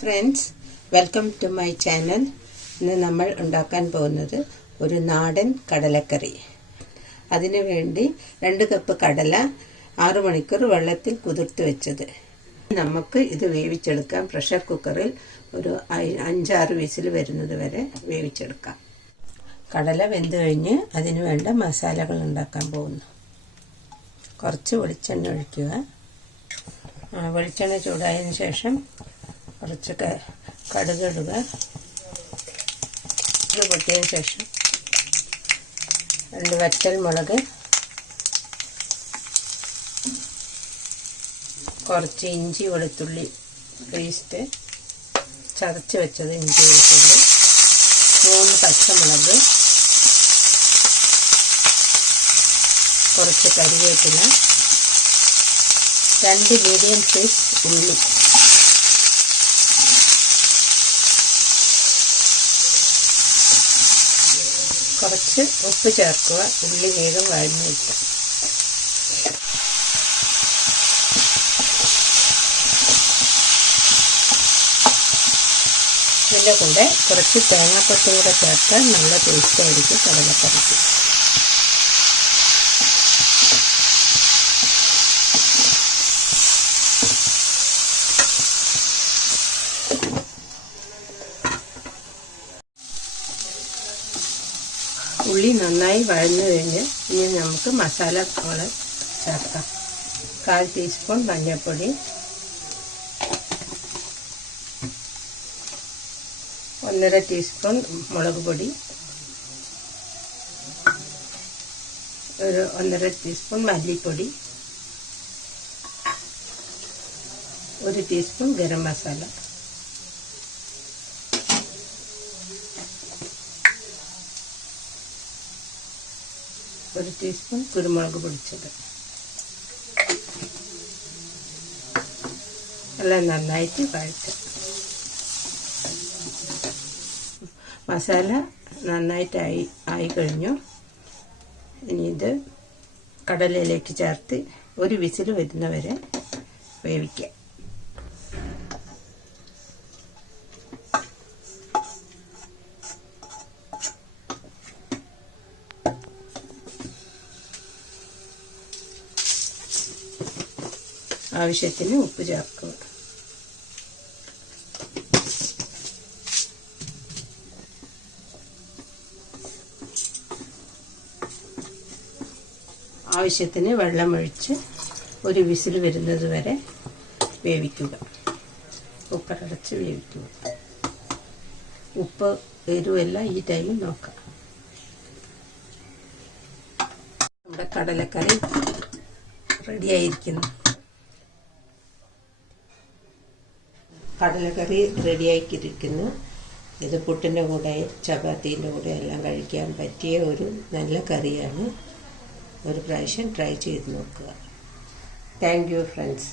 Friends, welcome to my channel. ഇന്ന് നമ്മൾ ഉണ്ടാക്കാൻ പോകുന്നത് ഒരു നാടൻ കടലക്കറി. അതിനു വേണ്ടി 2 കപ്പ് കടല 6 മണിക്കൂർ വെള്ളത്തിൽ കുതിർത്ത് വെച്ചത്. നമുക്ക് ഇത് വേവിച്ചെടുക്കാം. പ്രഷർ കുക്കറിൽ ഒരു 5-6 വിസിൽ വരുന്നത് വരെ വേവിച്ചെടുക്കാം. കടല വെന്ത് കഴിഞ്ഞ് അതിന് വേണ്ട മസാലകൾ ഉണ്ടാക്കാൻ പോകുന്നു. കുറച്ച് വെളിച്ചെണ്ണ ഒഴിക്കുക. വെളിച്ചെണ്ണ ചൂടായതിനു ശേഷം കുറച്ച് കടുക് ഇടുക. ഇത് പൊട്ടിയതിന് ശേഷം 2 വറ്റൽ മുളക്, കുറച്ച് ഇഞ്ചി വെളുത്തുള്ളി പേസ്റ്റ്, ചതച്ച് വെച്ചത് ഇഞ്ചി വെളുത്തുള്ളി, 3 പച്ചമുളക്, കുറച്ച് കറിവേപ്പില, 2 മീഡിയം സൈസ് ഉള്ളി, കുറച്ച് ഉപ്പ് ചേർക്കുക. ഉള്ളി വേഗം വഴഞ്ഞു വയ്ക്കുക. ഇതിൻ്റെ കൂടെ കുറച്ച് തേങ്ങാക്കൊത്തും കൂടെ ചേർത്താൽ നല്ല ടേസ്റ്റ് ആയിരിക്കും കടലക്കറിക്ക്. ഉള്ളി നന്നായി വഴന്നു കഴിഞ്ഞ് ഇനി നമുക്ക് മസാലകൾ ചേർക്കാം. 1/4 ടീസ്പൂൺ മഞ്ഞൾപ്പൊടി, 1.5 ടീസ്പൂൺ മുളക് പൊടി, 1.5 ടീസ്പൂൺ മല്ലിപ്പൊടി, 1 ടീസ്പൂൺ ഗരം മസാല, ഒരു ടീസ്പൂൺ കുരുമുളക് പൊടിച്ചത്. എല്ലാം നന്നായിട്ട് വഴറ്റുക. മസാല നന്നായിട്ട് ആയി കഴിഞ്ഞു. ഇനി ഇത് കടലയിലേക്ക് ചേർത്ത് 1 വിസിൽ വരുന്നവരെ വേവിക്കുക. ആവശ്യത്തിന് ഉപ്പ് ചേർക്കുക. ആവശ്യത്തിന് വെള്ളമൊഴിച്ച് 1 വിസിൽ വരുന്നത് വരെ വേവിക്കുക. കുക്കറടച്ച് വേവിക്കുക. ഉപ്പ് എരിവെല്ലാം ഈ ടൈമിൽ നോക്കാം. നമ്മുടെ കടലക്കറി റെഡിയായിരിക്കുന്നു. കടലക്കറി റെഡിയാക്കിയിരിക്കുന്നു. ഇത് പുട്ടിൻ്റെ കൂടെ ചപ്പാത്തീൻ്റെ കൂടെ എല്ലാം കഴിക്കാൻ പറ്റിയ ഒരു നല്ല കറിയാണ്. ഒരു പ്രാവശ്യം ട്രൈ ചെയ്ത് നോക്കുക. Thank you friends.